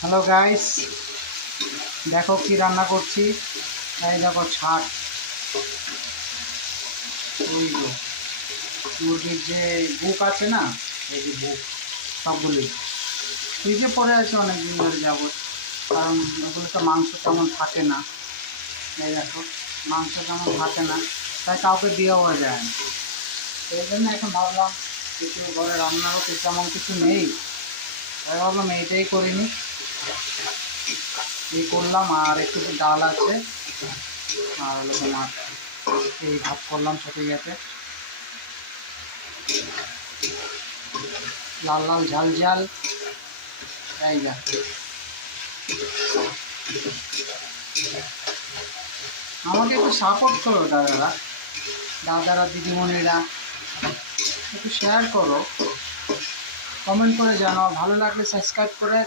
Hello guys, দেখো কি রান্না করছি। এই দেখো ছাট, ওই তো মুরগির যে বুক আছে না, এই যে বুক সবগুলি ফ্রিজে পড়ে আছে অনেক দিন ধরে যাবত, কারণ ওগুলো তো মাংস তেমন থাকে না। এই দেখো মাংস তেমন থাকে না, তাই কাউকে দেওয়া যায় না। সেই জন্য এখন ভাবলাম কিছু ঘরে রান্নারও তেমন কিছু নেই, তাই ভাবলাম এইটাই করিনি। এই করলাম, আর একটু ডাল আছে, আর হলো তোমার এই ভাত করলাম সাথে ইয়েতে লাল লাল ঝাল ঝাল। এই যা, আমাকে একটু সাপোর্ট করো দাদারা, দিদিমণিরা, একটু শেয়ার করো, কমেন্ট করে জানাও, ভালো লাগলে সাবস্ক্রাইব করে